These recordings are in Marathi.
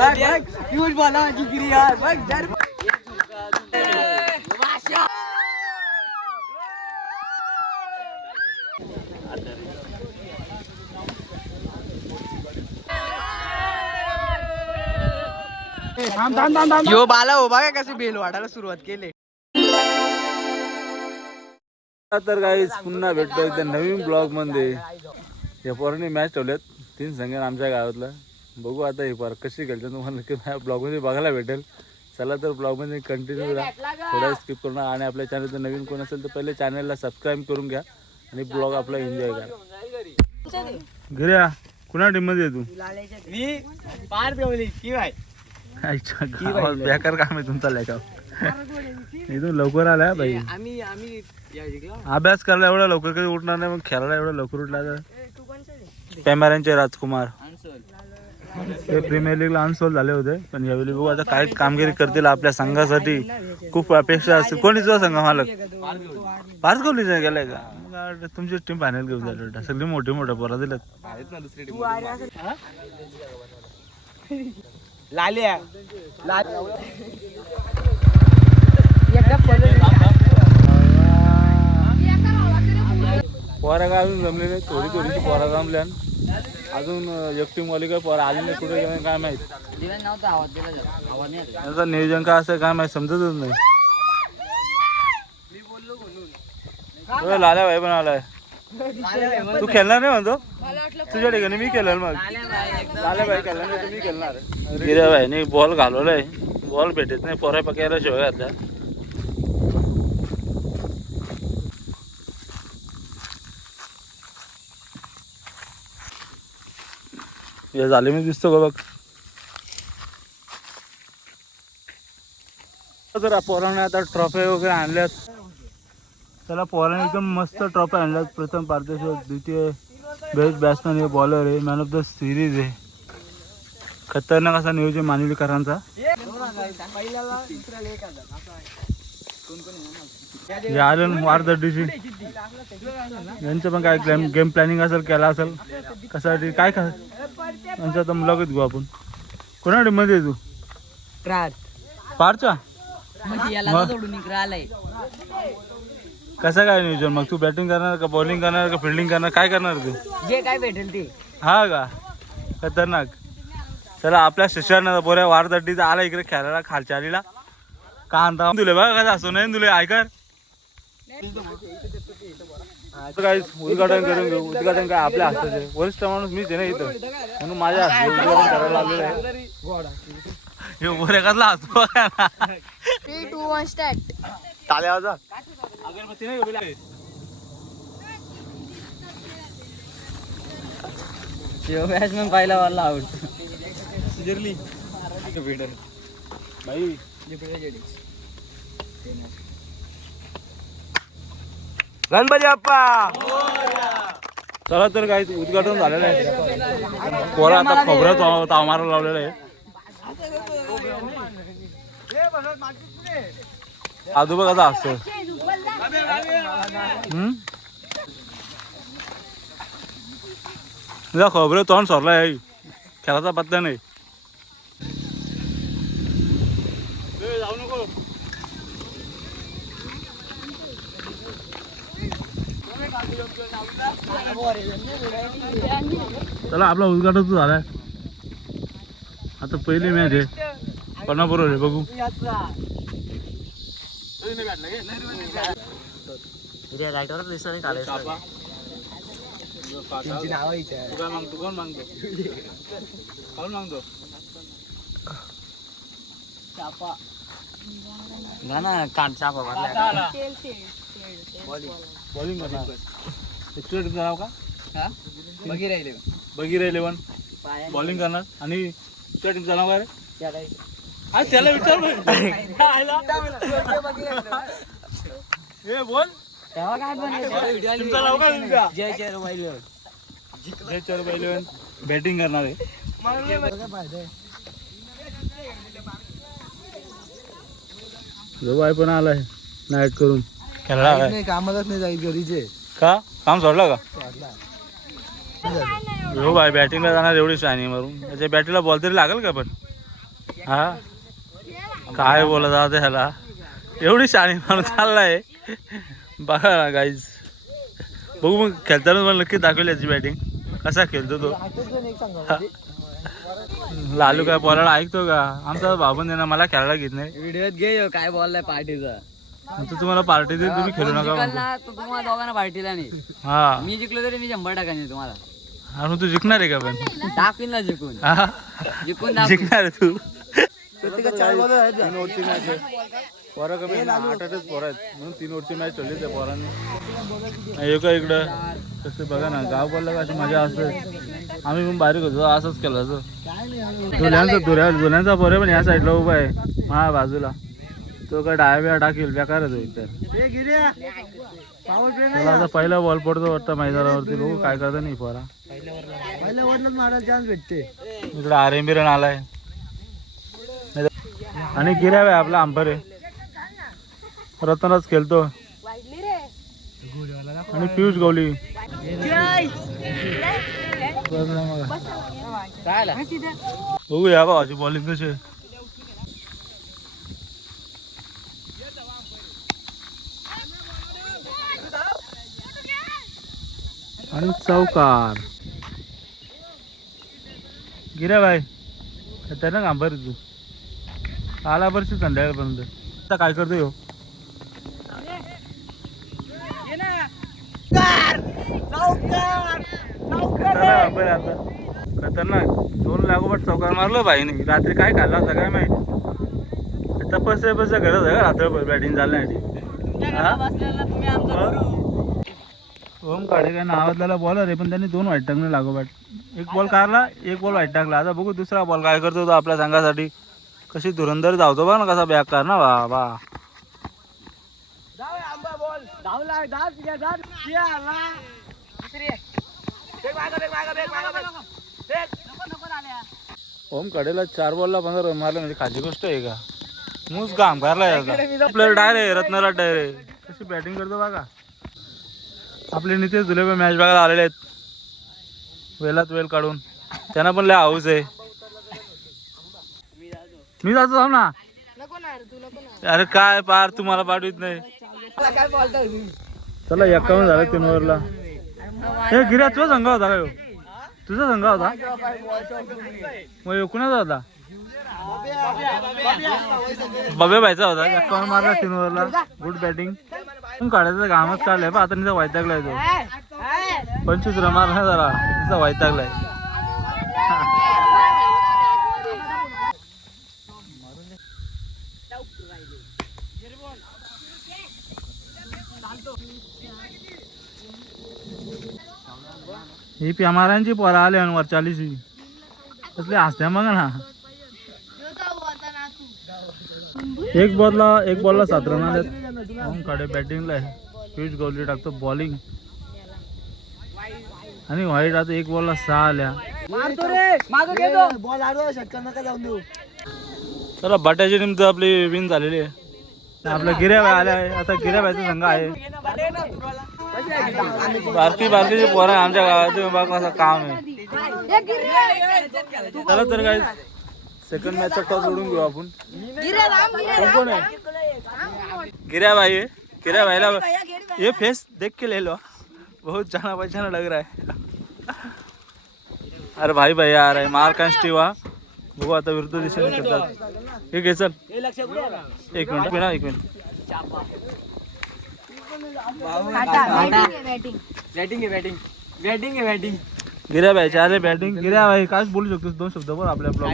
पियुष बोला जिगरी यार बघ जर यो बाला उभा काय कसे बेल वाढायला सुरुवात केली. तर गाईस पुन्हा भेटतो एकदा नवीन ब्लॉग मध्ये. या पोरांनी मॅच ठेवल्यात 3 संघ आमच्या गावातला. बघू आता हे पोर कशी खेळतात तुम्हाला नक्की ब्लॉग मध्ये बघायला भेटेल. चला तर ब्लॉग मध्ये कंटिन्यू राहा, थोडा स्किप करू नका. आणि आपल्या चॅनल जर नवीन कोण असेल तर पहिले चॅनलला सबस्क्राईब करून घ्या आणि ब्लॉग आपला एन्जॉय करा. गिर्या कुणा टीम मध्ये तू? मी पार देवली की भाई बेकार काम आहे तुमचा लेखा. इथून लवकर आलाय भाई. आम्ही अभ्यास करायला एवढा लवकर कधी उठणार नाही, मग खेळायला एवढा लवकर उठला तर. कॅमेऱ्यांचे राजकुमार ते प्रीमियर लीगला अनसोल झाले होते, पण यावेळी बघू आता काय कामगिरी करतील आपल्या संघासाठी. खूप अपेक्षा असतील. कोणी तुझा संघ मालक? पारगावलीचा गेलाय का? तुमची टीम फायनल घेऊन झाली. सगळी मोठी मोठ्या पोरा दिल्यात. लाल्या पोरा काय अजून जमले नाही. थोडीशी पोरा जमल्या. अजून एक टीम वाली काय पोरा आली नाही. कुठे गेले काय माहित. त्याचं नियोजन काय असं काय माहित समजतच नाही. लाल्या भाई पण आलाय. तू खेळणार नाही म्हणतो? तुझ्या ठिकाणी मी खेळणार. मग लाल्या भाई खेळणार नाही तर मी खेळणार. गिऱ्या भाईने बॉल घालवलाय. बॉल भेटत नाही. पोरा पकायला शिवाय घातल्या. हे झाले मी दिसतो का बघ. तर पोराने आता ट्रॉफी वगैरे आणल्यात. त्याला पोराने एकदम मस्त ट्रॉफी आणल्यात. प्रथम पारितोषिक, द्वितीय बेस्ट बॅट्समॅन आहे, बॉलर आहे, मॅन ऑफ द सिरीज आहे. खतरनाक असा नियोजन मानिवलीकरांचा. आलन वारदड्डीची यांचं पण काय गेम प्लॅनिंग असेल केला असेल कशासाठी काय यांच्या आता मुलाखत घेऊ आपण. कोणा टीम मध्ये तू? पारच्या कसं काय नियोजन मग? तू बॅटिंग करणार का बॉलिंग करणार का फिल्डिंग करणार? काय करणार तू? जे काय भेटेल ते. हा का? खतरनाक. चला आपल्या शिष्यानं बोऱ्या वारदड्डीचा आला इकडे खेळायला खालच्या आलीला. का आणता तुले बघा कसं असं नाही तुले ऐकर. उद्घाटन करून घेऊ. उद्घाटन काय आपल्या हस्ताचे. वरिष्ठ माणूस मीच आहे ना इथं, म्हणून माझ्या हस्ते उद्घाटन करायला लागलेलं आहे. हे बोऱ्या कसला हसतो ना. 3, 2, 1 स्टार्ट. टाळ्या वाजा. अगरबत्ती नाही उभी. बॅट्समॅन पाहिला वाला आवडतो. भाई गणपती बाप्पा. चला तर काय उद्घाटन झालेलं आहे. पोरा आता खोबऱ्यात ताव मारायला लावलेलं आहे. आजोबा कसा असतो. तुझा खोबरं तोंड सोडला आहे. खेळाचा पत्ता नाही. जाऊ नको. चला आपला उद्घाटन तर झालाय. आता पहिली मॅच आहे कोणाबरोबर आहे बघू. बॉलिंग करणार नाव का? बगीर 11 बॉलिंग करणार. आणि तुझ्या टीमचं नाव काय रे? त्याला विचार बोल. जय चर 11 बॅटिंग करणार आहे. जो बाय पण आलाय नाईट करून खेळला. कामालाच नाही जाईल घरीचे. का काम सोडलं का? हो भाई बॅटिंगला जाणार एवढी शायनी मारून. त्याच्या बॅटीला बॉल तरी लागेल का? पण हा काय बोलत आता ह्याला एवढी शाणी माणूस चाललाय बघा ना गाईज. बघू मग खेळताना मला नक्की दाखवेल याची बॅटिंग कसा खेळतो तो. लालू काय बोलायला ऐकतो का? आमचा बाबून देणार मला खेळायला घेत नाही. व्हिडिओत घे काय बोललाय पार्टीचा. तुम्हाला पार्टी दे तुम्ही खेळू नका जिंकला तर तुम्हाला दोघांना पार्टीला नाही. हा मी जिंकलो तरी मी 100 टाकाने तुम्हाला. आणि तू जिंकणार आहे का पण? दाखवीन ना जिंकून. जिंकून जिंकणार आहे तू. तीन ओव्हरची मॅच आहे. पोरं कमी 8-8च पोरं आहेत म्हणून 3 ओव्हरची मॅच ठेवली त्या पोरांनी. एक इकडं कसं बघा ना गाव बोललं का अशी मजा असते. आम्ही पण बारीक होतो असंच केलं असं. धुऱ्यांचा पोरे पण या साईडला उभा आहे माझ्या बाजूला. तो काय डाव्या टाकेल बेकारच होईल तर. त्याला आता पहिला बॉल पडतो वाटतं मैदानावरती. बघू काय करता नाही पोरा. पहिल्या वरलाच मारायला चान्स भेटते. इकडे आर्यन बिरन आलाय आणि गिऱ्या आहे आपला अंबरे. रतनच खेळतो आणि पियुष गवली. बघू या भावाची बॉलिंग कशी आहे. आणि चौकार गिऱ्या भाई त्यानं अंबर तू आला बरशी संध्याकाळपर्यंत. आता काय करतो ह्यो? खतरनाक 2 लागोपाठ चौकार मारलं भाईने. रात्री काय खाल्ला होता काय माहिती. तपस्या करत आहे का रात्रभर बॅटिंग चालण्यासाठी. ओम काढे काय नावातल्याला बॉलर आहे पण त्यांनी 2 वाईट टाकले लागोपाठ. एक बॉल काढला 1 बॉल वाईट टाकला. आता बघू दुसरा बॉल काय करतो तो आपल्या संघासाठी. कशी धुरंधर धावतो बघ ना कसा बॅक कर ना वा वा. ओम कडेला 4 बॉलला 15 रन मारला म्हणजे खाली गोष्ट आहे का? मूस काम करलाय प्लेअर डायरे रत्नाला डायरे. कशी बॅटिंग करतो बघा. आपले नितेश धुले पण मॅच बघायला आलेले आहेत वेळात वेळ काढून. त्यांना पण लय हाऊस आहे. मी जातो थांब ना. अरे काय पार तुम्हाला पाठवित नाही. चला 51 झालं 3 ओव्हरला. हे गिऱ्या तुझा संघ होता का? तुझा संघ होता मग कुणाचा होता? बबे भाईचा होता. 51 मारला 3 ओव्हरला. Good batting. काढायचं कामच काढलंय पण आता निचा वैतागलाय तो. 25 रन मारला जरा निचा वैतागलाय. ही प्यामारांची पोरा आले वर 40 कसले हसत्या मग ना. एक बॉलला 7 रन आले. ओम काढे बॅटिंगला आहे. पियुष गवली टाकतो बॉलिंग आणि व्हाईट आता 1 बॉलला 6 आल्या. चला बाट्याची टीम तर आपली विन झालेली आहे. आपला गिऱ्या भाई आला आहे. आता गिऱ्या भाईचा संघ आहे. बारकीचे पोरं आमच्या गावात बघ कसं काम आहे. चला तर काय सेकंड मॅचचा टॉस उडून घेऊ आपण. कोण आहे? गिऱ्या भाई है. गिऱ्या भाईला ये फेस देख के ले लो. बहुत जाना पहचाना लग रहा है. अरे भाई भाई आ रहा है मार कॉन्स्टिवा. बघू आता विरुद्ध दिशेने खेळतात. हे घे चल 1 मिनिट ना 1 मिनिट. बॅटिंग गिऱ्या भाई आले बॅटिंग. गिऱ्या भाई काय बोलू शकतो 2 शब्द बोल आपल्या ब्लॉग.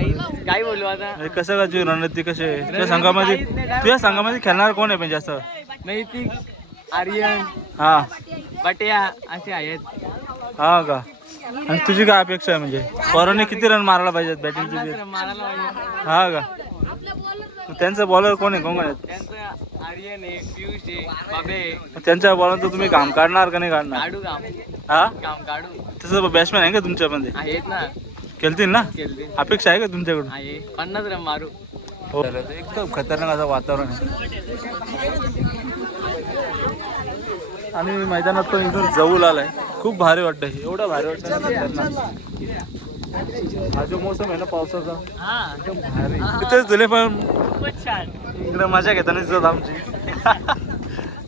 काय बोलू आता. कसं काय रणनीती कसे तुझ्या संघामध्ये खेळणार कोण आहे पण जास्त? नैतिक आर्यन हा पट्या असे आहेत. हा का? आणि तुझी काय अपेक्षा आहे म्हणजे पोरांनी किती रन मारायला पाहिजेत बॅटिंगचे? हा का? त्यांचा बॉलर कोण आहे? कोण आहेत? आर्यन आहे, पियुष आहे, बाबे आहे. त्यांच्या बॉलरचं तुम्ही काम काढणार का नाही काढणार? काढू काम. हा काम काढू. तसं बॅट्समॅन आहे का तुमच्यामध्ये? आहेत ना. खेळतील ना? खेळतील. अपेक्षा आहे का तुमच्याकडून? आहे 50 रन मारू. हो एकदम खतरनाक असं वातावरण आहे. आणि मैदानात पण इथून जवळ आलाय. खूप भारी वाटतं. एवढं भारी वाटतं. हा जो मोसम आहे ना पावसाचा हा एकदम भारी. तिथेच तुले पण खूपच छान. इकडे मजा घेताना दिसत आमची.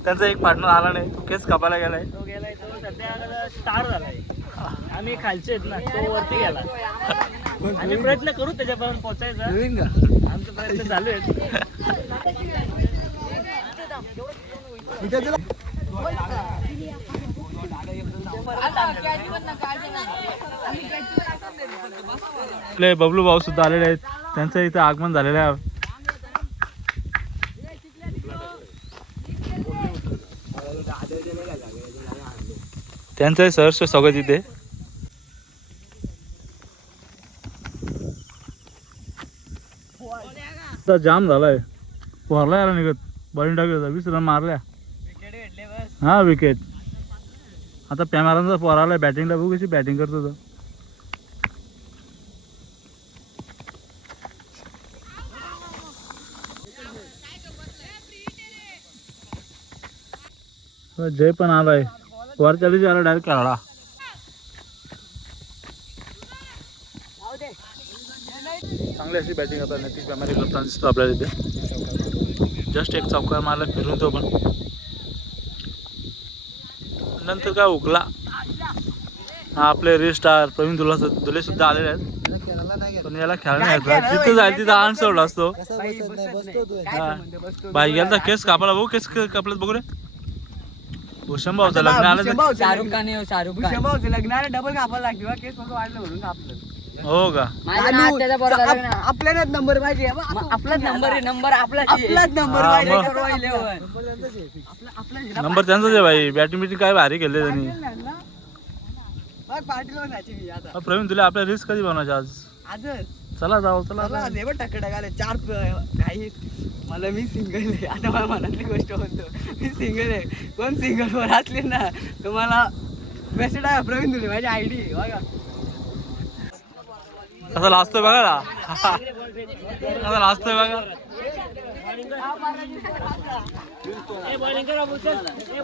त्यांचा एक पार्टनर आला नाही, तो केस कापायला गेलाय. तो गेलाय, तो सध्या स्टार झालाय. आम्ही खालचे आहेत ना, तो वरती गेला. आम्ही प्रयत्न करू त्याच्यापर्यंत पोहोचायचा. आमचे प्रयत्न चालू आहेत. आपले बबलू भाऊ सुद्धा आलेले आहेत, त्यांचं इथं आगमन झालेलं आहे. त्यांचं सहर्ष स्वागत इथे. जाम झालाय, पोहरला याला निघत बॉलिंग टाकलं 20 रन मारल्या. हा विकेट. आता पॅमारांचा पोहर आलाय बॅटिंगला, बघू कशी बॅटिंग करतो तो. जय पण आलाय, वर चालीस आला डायरेक्ट काढा. चांगली अशी बॅटिंग आता नैतिक पॅमारी करताना दिसतो आपल्याला इथे. जस्ट एक चौकार मारला फिरून तो पण, नंतर काय उकला. हा आपले रिस्टार प्रवीण दुले सुद्धा आलेले आहेत, पण याला खेळा नाही येत. जिथं जाईल तिथं अनसोल्ड असतो. बाई गेला केस कापाला, बघू केस कापलेत बघू रे. भूषण भाऊचं लग्न आलं, शाहरुख खान भूषण भाऊचं लग्न आलं, डबल कापायला लागते. केस मग वाढलं म्हणून कापलं. हो का? आपल्यालाच नंबर पाहिजे. आपलाच नंबर आहे, नंबर आपलाच नंबर नंबर त्यांचाच आहे भाई. बॅटिंग बिटिंग काय भारी केले त्यांनी. प्रवीण तुला आपल्या रिस्क कधी बनवायचे आज? आजच चला जाऊ, चला टाकले 4 काही. मला मी सिंगल आहे, आता मला मनातली गोष्ट म्हणतो, मी सिंगल आहे. कोण सिंगल वर असले ना तुम्हाला मेसेज आहे प्रवीण तुले माझी आयडी बघा. कसं लाजतोय बघा ना, कसं लाजतोय बघा.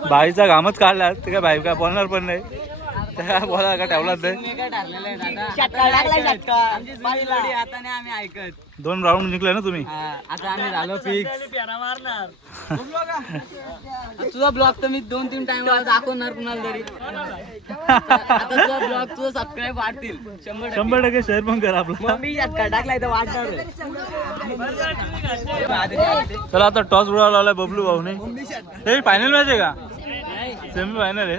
बाईचा घामच काढला, ते काय बाई काय बोलणार पण नाही, त्या काय बोला का ठेवला नाही. आता नाही आम्ही ऐकत. 2 राऊंड जिंकले ना तुम्ही. आता आम्ही झालो फिक्स. तुझा ब्लॉग तर मी 2-3 टाइम दाखवणार कुणाला तरी. आता तुझा ब्लॉग तुझा सबस्क्राईब वाढतील 100% शेअर पण करा आपला. मी टाकलाय तर वाढणार. चला आता टॉस उडायला लावलाय बबलू भाऊने. हे फायनल मॅच आहे का? सेमी फायनल आहे.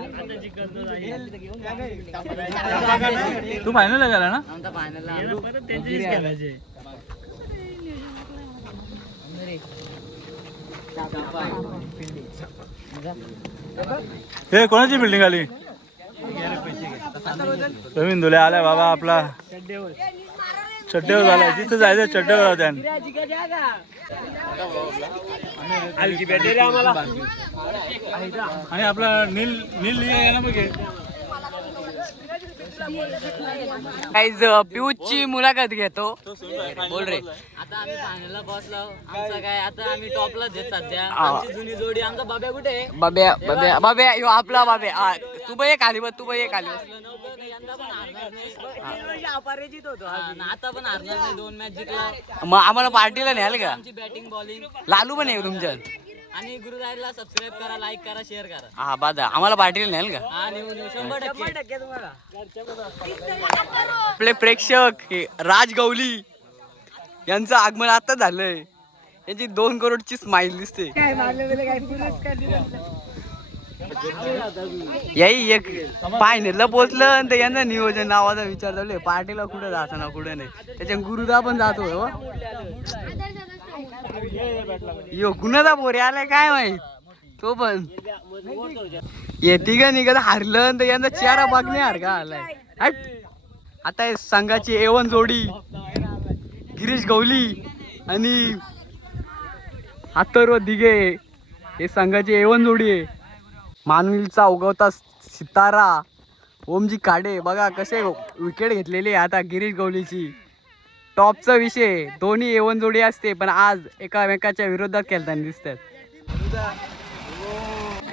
तू फायनल आहे गेला ना? आमचा फायनल हे कोणाची बिल्डिंग आली? प्रवीण धुले आलाय बाबा आपला. चड्डेवर झालाय, जिथं जायचं चड्डेवर होत्या. आणि आपला नील ना बघ. गाईज पियूची मुलाखत घेतो. बोल रे. आता आम्ही फायनलला बसलो. आमचा काय आता आम्ही टॉपलाच आहेत सध्या. आमची जुनी जोडी. आमचा बाब्या कुठे? बाब्या ह्यो आपला बाब्या. तू बाई एक आली, तू बाई एक आली. आता पण हारणार नाही. 2 मॅच जिंकला. मग आम्हाला पार्टीला न्याल का? आमची बॅटिंग बॉलिंग लालू पण आहे तुमच्यात. आणि गुरुदायला सबस्क्राईब करा, लाईक करा, शेअर करा. हा बादा आम्हाला पार्टीला न्याल का? हा 100% तुम्हाला. आपले प्रेक्षक राज गवली यांचं आगमन आता झालंय. यांची 2 करोडची स्माइल दिसते. याही एक फायनलला पोहोचलं आणि ते यांना नियोजन नावाचा विचार चालू आहे. पार्टीला कुठं जायचं ना कुठं नाही. त्याच्या गुरुदा पण जातो. यो कुणाचा पोरे आलाय काय माहित. तो पण येते का निघत हारलं तर यांचा चेहरा बघण्यासारखा आलाय. आता हे संघाची A1 जोडी गिरीश गवली आणि अथर्व दिघे हे संघाची A1 जोडी आहे. मानवीचा उगवता सितारा ओमजी काडे बघा कसे विकेट घेतलेली आहे आता गिरीश गवलीची. टॉपचा विषय दोन्ही A1 जोडी असते, पण आज एकामेकाच्या विरोधात खेळताना दिसतात.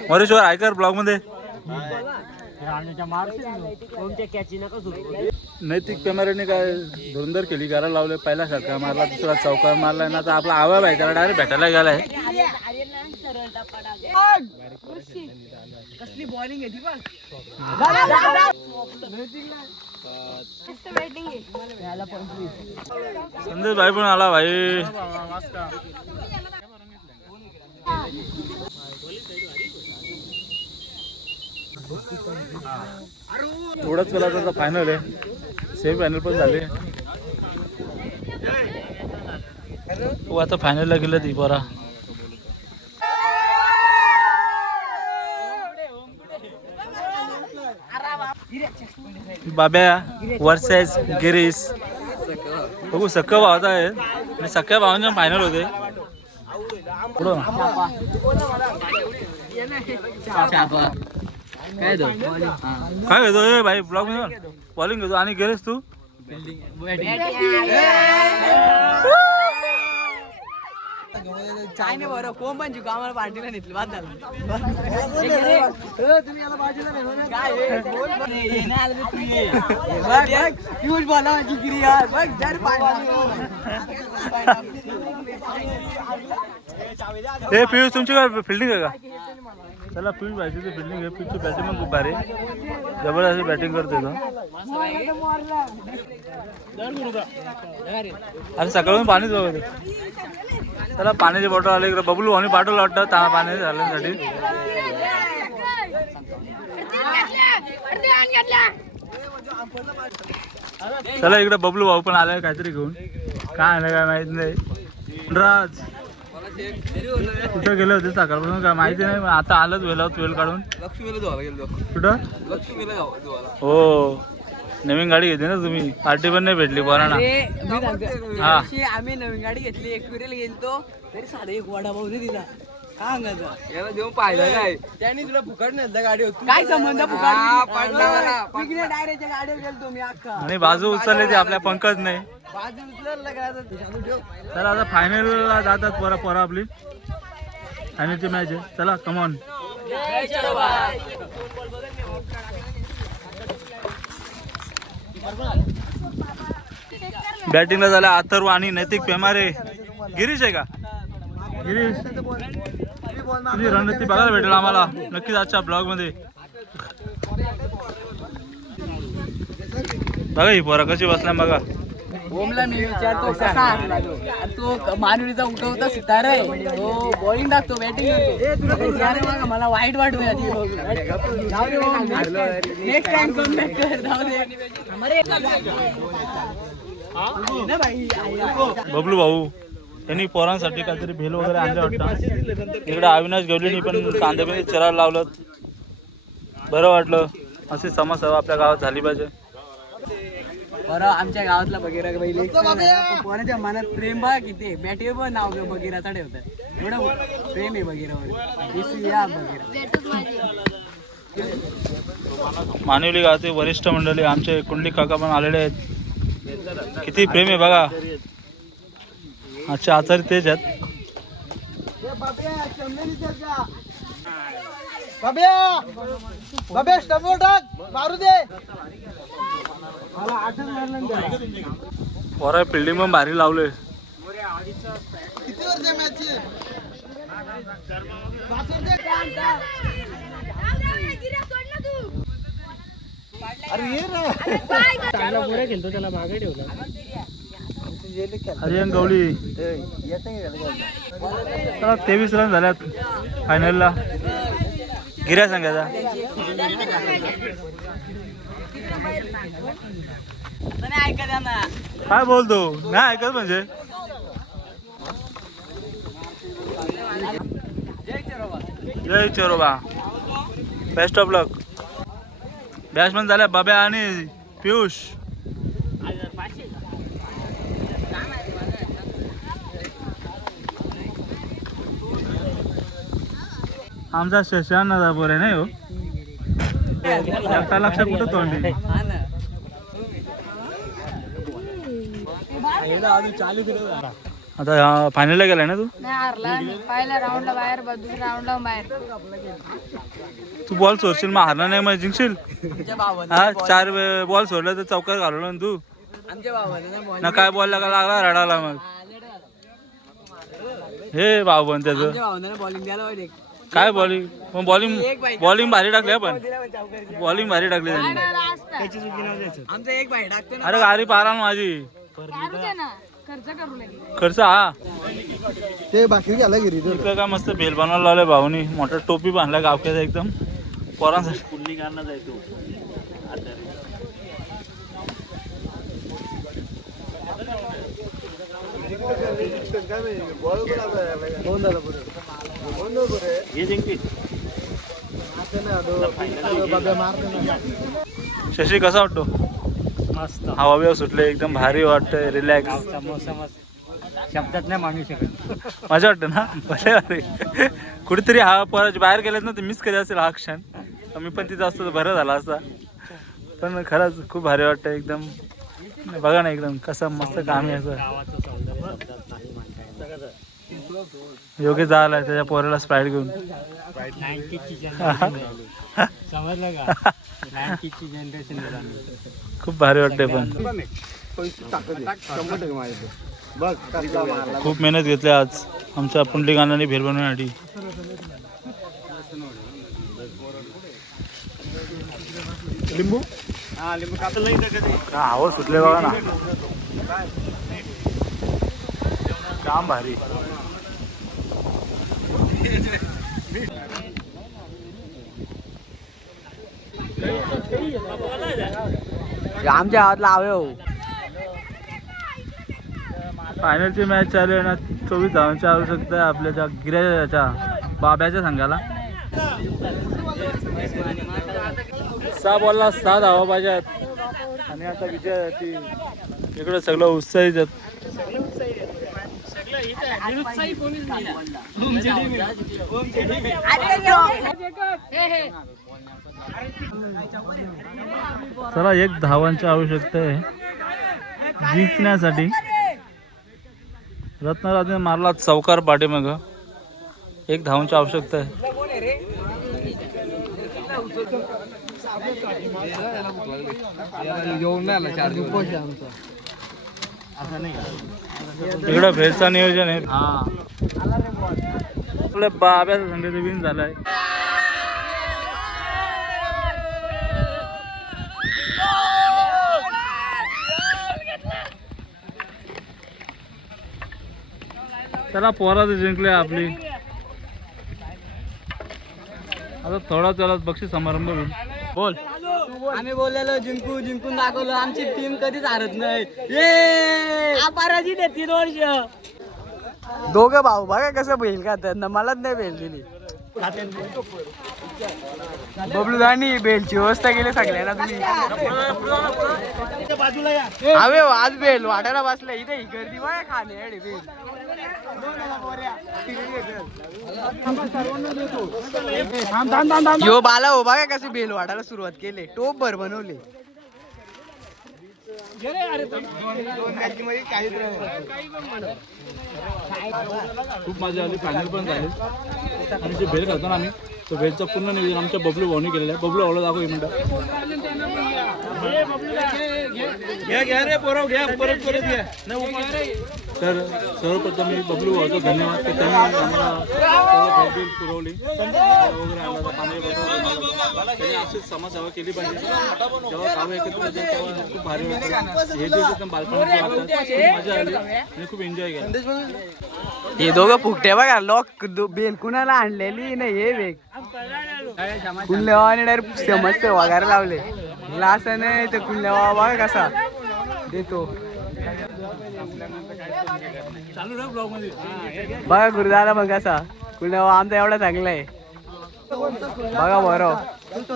मरेश्वर आयकर ब्लॉग मध्ये नैतिक पेमाऱ्याने काय धुरंदर केली करायला लावले. पहिला षटकार मारला, दुसरा चौकार मारला ना. आता आपला आवाज आहे त्याला डायरेक्ट भेटायला गेलाय. कसली बॉलिंग आहे ती बघ. संदेश भाई पण आला भाई. थोडंच वेळा त्याचा फायनल आहे. सेमी फायनल पण झाले. तू आता फायनलला गेलं ती बरा. बाब्या वर्सेस गिरीश. बघू सक्का भावाचा आहे आणि सक्क्या भावांचे फायनल होते. पुढं काय घेतो ए भाई ब्लॉग मध्ये बॉलिंग घेतो आणि गेलेस तू. काय नाही बरं कोण पण जिंकू आम्हाला पार्टीला नेतलं बाद झालं. तुम्ही याला पार्टीला नेलं काय पियुष बोला माझी गिरी यार बघ जर हे पियुष तुमची काय फिल्डिंग आहे का. चला पियुष भाईची फिल्डिंग आहे. पियुषची बॅटिंग पण खूप भारी जबरदस्त बॅटिंग करतोय तो. अरे सकाळून पाणीच बघत. चला पाण्याची बॉटल आले इकडे. बबलू आणि पाठवलं वाटतं ता पाणी घालण्यासाठी. चला इकडे बबलू भाऊ पण आलाय काहीतरी घेऊन. काय आलं काय माहित नाही. राज कुठं गेले होते सकाळपासून काय माहिती नाही. आता आलंच वेल काढून. कुठं हो नवीन गाडी घेतली ना तुम्ही. पार्टी पण नाही भेटली पोरांना. हा आम्ही नवीन गाडी घेतली. एकविरेला गेलतो तरी साधे एक वडा भाऊ दिला. काय सांगायचं याला देऊन पाहिलं काय त्यांनी तुला फुकट नेलं गाडी होती. काय संबंध फुकट डायरेक्ट गाडीवर गेलतो मी अख्खा. आणि बाजू उचलले ते आपल्या पंकज नाही. बाजू उचललं. तर आता फायनलला जातात पोरा आपली. फायनलची मॅच आहे. चला कमॉन. बॅटिंगला झाला अथर्व आणि नैतिक पेमारे. गिरीश आहे का. गिरीश तुझी रणनीती बघायला भेटेल आम्हाला नक्कीच आजच्या ब्लॉग मध्ये. बघा ही पोरा कशी बसल्या बघा. ओमला मी विचारतो कसा आणला तो मानवीचा उठवता सितारा आहे. तो बॉलिंग टाकतो बॅटिंग करतो. मला वाईट वाटतो नेक्स्ट टाइम कम बॅक कर. बबलू भाऊ त्यांनी पोरांसाठी काहीतरी भेल वगैरे आणले वाटतं. इकडे अविनाश गवलीनी पण कांद्यामध्ये चिरायला लावलं. बरं वाटलं. अशी समस्या आपल्या गावात झाली पाहिजे. बरं आमच्या गावातला बगीरा पहिले कोणाच्या मनात प्रेम बघा किती. बॅटीवर पण नाव बगीराचा ठेवतात. एवढं प्रेम आहे बगीरावर. मानवली गावाचे वरिष्ठ मंडळी आमचे कुंडली काका पण आलेले आहेत. किती प्रेम आहे बघा. अच्छा आचार्य तेच आहेत. मारू दे. पोरा फिल्डिंग पण भारी लावले. हरियाण गवळी. चला 23 रन झाल्यात फायनलला. गिऱ्या सांगायचा काय बोलतो नाही ऐकत म्हणजे. जय चोरोबा. Best of luck. बॅट्समन झाल्या बाब्या आणि पियुष. आमचा शशान बोरे नाही हो. एकटा लक्ष कुठं तोंडी. आता हा फायनलला गेलाय ना तू? नाही हारला पहिल्या राऊंडला बाहेर दुसऱ्या राऊंडला बाहेर. तू बॉल सोडशील मग हारला नाही मग जिंकशील. हा 4 बॉल सोडला तर चौकार घालवला ना तू. ना काय बॉल लागला रडायला मग. हे भाऊ पण त्याचं बॉलिंग द्यायला पाहिजे. काय बॉलिंग मग बॉलिंग भारी टाकली आपण. बॉलिंग भारी टाकली त्यांनी. आमचं एक बाई टाकतो ना. अरे गाडी पारा माझी खर्च करू लागेल. खर्च हा ते भाकरी घ्यायला गेली इकडे काय मस्त भेल बनवायला लावलाय भाऊनी. मोठा टोपी बांधला गावक्याचा एकदम पोरांसाठी. कुल्ली काढणार जायचो. शशी कसा वाटतो? मस्त हवा बिवा सुटले एकदम भारी वाटतंय. रिलॅक्स शब्दात नाही मानू शकत. मजा वाटतं ना. भले भारी. कुठेतरी हा परत बाहेर गेलेत ना ते मिस कधी असेल हा क्षण. मी पण तिथं असतो तर बरं झाला असता. पण खरंच खूप भारी वाटतं एकदम. बघा ना एकदम कसं मस्त काम आहे असं. योग्य झालाय त्याच्या पोराला स्प्राईट घेऊन. समजलं का? जनरेशन खूप भारी वाटतंय पण. बघ खूप मेहनत घेतली आज आमच्या पुंडलिकांनी भेल बनवण्यासाठी. लिंबू हवा सुटले बघा ना. काम भारी. आमच्या हात लावे हो. फायनलची मॅच चालू आहे ना. 24 धावांची आवश्यकता आहे आपल्या त्या गिऱ्याच्या बाब्याच्या संघाला. 6 बॉलला 6 धावा पाहिजेत. आणि आता विजयासाठी इकडे सगळं उत्साहीच आहेत. चला 1 धावांची आवश्यकता आहे जिंकण्यासाठी. रत्नराजने मारला चौकार पाठीमाग. 1 धावांची आवश्यकता आहे. इकडं भेलचा नियोजन आहे. आपल्या बाब्याचा संघाचा विन झालाय. चला पोरा तर जिंकले आपली. आता थोडा चला बक्षीस समारंभ होईल. बोल. आम्ही बोललेलो जिंकून दाखवलं. आमची टीम कधीच हारत नाही. ये अपराजित आहे 3 वर्ष. दोघं भाऊ बघा कसं बैल का त्यांना मलाच नाही बेल दिली. बबलू दानी बेलची व्यवस्था केली सगळ्यांना तुम्ही. हवे आज बेल वाटायला बसला इथे ही गर्दी बघा खाणे बेल. यो बाला हो बघा कशी बेल वाटायला सुरुवात केली. टोप भर बनवले. खूप मजा आली. फायनल पण झाली. आणि जे भेल खातो ना आम्ही तो भेलचं पूर्ण नियोजन आमच्या बबलू भाऊनी केलेलं आहे. बबलू भाऊला दाखव एक मिनिट. तर सर्वप्रथम मी बबलू भाऊचा धन्यवाद की त्यांनी आम्हाला सर्व भेट पुरवली. वगैरे आणला पाणी त्यांनी अशीच समाजसेवा केली पाहिजे. जेव्हा गावं एकत्र येतात तेव्हा खूप भारी वाटतं. हे दिवस एकदम बालपणाचे वाटतात. खूप मजा आली आणि खूप एन्जॉय केला. हे दोघं फुकटे बघा. लॉक बेल कुणाला आणलेली नाही. हे वेग कुल्ल्यावाने डायरेक्ट समजते वगैरे लावले. ग्लास नाही तर कुल्ल्यावा बघा कसा देतो. बघा गुरुदारा मग कसा कुल्ल्यावा आमचा एवढा चांगला आहे. बघा बरं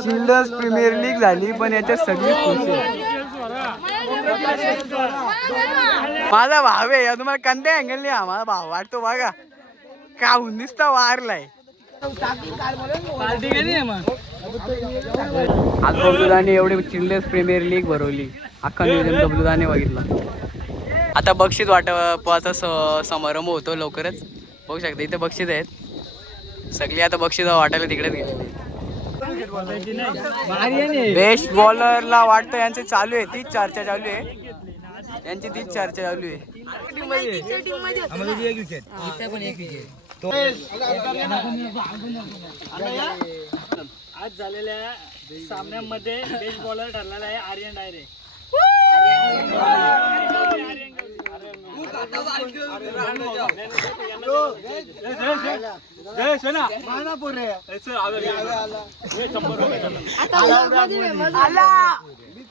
चिल्ड्रन्स प्रीमियर लीग झाली पण याच्यात सगळी खुश आहे. माझा भाव आहे तुम्हाला कोणत्या अँगल नाही. माझा भाव वाटतो बघा काहून दिसता वारलाय. आज बबलूदाने एवढी चिल्ड्रन्स प्रीमियर लीग भरवली. अख्खा नियोजन बबलूदाने बघितला. आता बक्षीस वाटपाचा समारंभ होतो लवकरच. बघू शकता इथे बक्षीस आहेत सगळी. आता बक्षीस वाटायला तिकडेच गेले. बेस्ट बॉलरला वाटतं यांचे चालू आहे, तीच चर्चा चालू आहे यांची, तीच चर्चा चालू आहे. आज झालेल्या सामन्यामध्ये बेस्ट बॉलर ठरलेला आहे आर्यन डायरे.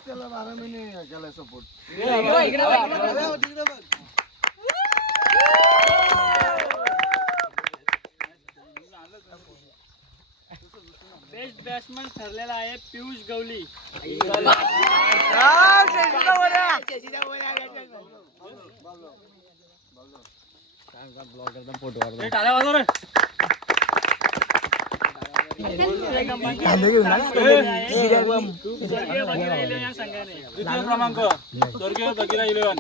त्याला 12 महिने केलाय सपोर्ट. बेस्ट बॅट्समन ठरलेला आहे पियुष गवली. द्वितीय क्रमांक स्वर्गीय बगिरा 11.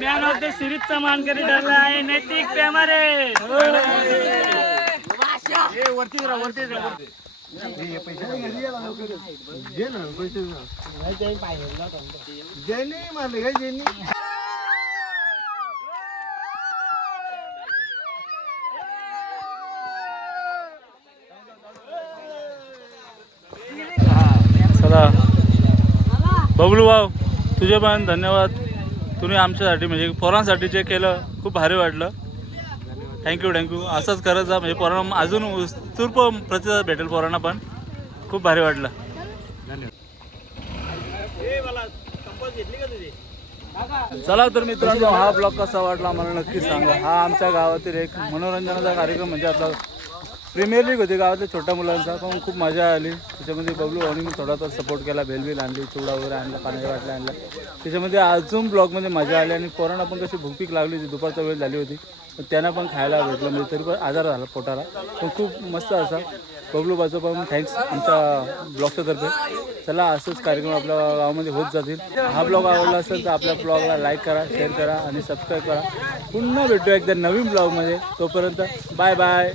मॅन ऑफ द सिरीजचा मानकरी ठरला आहे नैतिक पेमारे. जेनी मारले काय जेनी. चला बबलू भाऊ तुझे पण धन्यवाद. तुम्ही आमच्यासाठी म्हणजे पोरांसाठी जे केलं खूप भारी वाटलं. थँक्यू. असंच करत जा म्हणजे पोरांना अजून उत्स्फूर्त प्रतिसाद भेटेल. पोरांना पण खूप भारी वाटलं. चला तर मित्रांनो हा ब्लॉग कसा वाटला मला नक्की सांगा. हा आमच्या गावातील एक मनोरंजनाचा कार्यक्रम म्हणजे आपला प्रीमियर लीग होती गावातल्या छोट्या मुलांचा. पण खूप मजा आली त्याच्यामध्ये. बबलू भाऊनी मी थोडासा सपोर्ट केला. बेलबिल आणली, चिवडा वगैरे आणला, पाण्याच्या बाटल्या आणल्या. त्याच्यामध्ये अजून ब्लॉगमध्ये मजा आली. आणि पोरांना पण कशी भूकपीक लागली होती, दुपारचा वेळ झाली होती, पण त्यांना पण खायला भेटलं. म्हणजे तरी पण आजार झाला पोटाला. पण खूप मस्त असा बबलू बाजू पण थँक्स आमच्या ब्लॉगच्या तर्फे. चला असंच कार्यक्रम आपल्या गावामध्ये होत जातील. हा ब्लॉग आवडला असेल तर आपल्या ब्लॉगला लाईक करा, शेअर करा आणि सबस्क्राईब करा. पुन्हा भेटूया एकदा नवीन ब्लॉगमध्ये. तोपर्यंत बाय बाय.